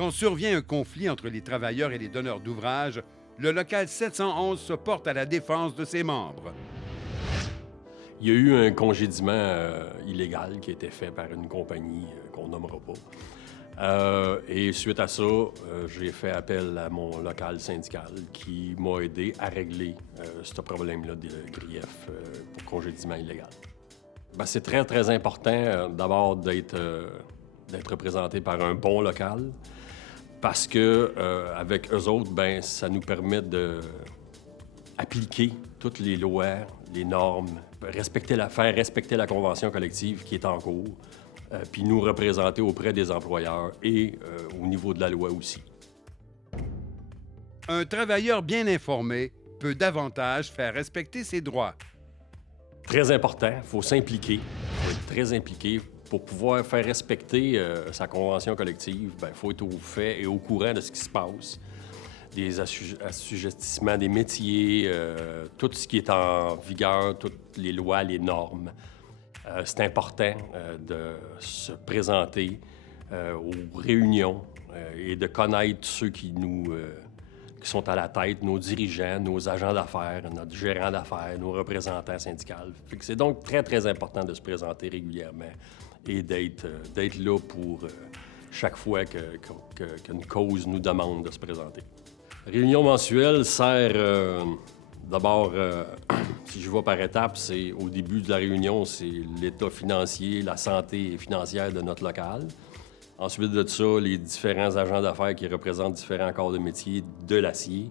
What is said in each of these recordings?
Quand survient un conflit entre les travailleurs et les donneurs d'ouvrage, le local 711 se porte à la défense de ses membres. Il y a eu un congédiement illégal qui a été fait par une compagnie qu'on nommera pas. Et suite à ça, j'ai fait appel à mon local syndical qui m'a aidé à régler ce problème-là de grief pour congédiement illégal. Ben, c'est très, très important d'abord d'être représenté par un bon local parce que avec eux autres, ben, ça nous permet d'appliquer toutes les lois, les normes, faire respecter la convention collective qui est en cours, puis nous représenter auprès des employeurs et au niveau de la loi aussi. Un travailleur bien informé peut davantage faire respecter ses droits. Très important, il faut s'impliquer, il faut être très impliqué. Pour pouvoir faire respecter sa convention collective, il faut être au fait et au courant de ce qui se passe. Des assujettissements des métiers, tout ce qui est en vigueur, toutes les lois, les normes. C'est important de se présenter aux réunions et de connaître ceux qui sont à la tête, nos dirigeants, nos agents d'affaires, notre gérant d'affaires, nos représentants syndicaux. C'est donc très, très important de se présenter régulièrement et d'être là pour chaque fois qu'une cause nous demande de se présenter. La réunion mensuelle sert d'abord, si je vais par étapes, c'est au début de la réunion, c'est l'état financier, la santé financière de notre local. Ensuite de ça, les différents agents d'affaires qui représentent différents corps de métier de l'acier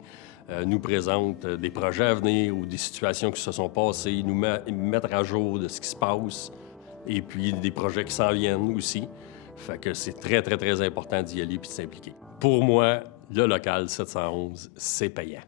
nous présentent des projets à venir ou des situations qui se sont passées, nous mettre à jour de ce qui se passe et puis des projets qui s'en viennent aussi. Fait que c'est très, très, très important d'y aller puis de s'impliquer. Pour moi, le local 711, c'est payant.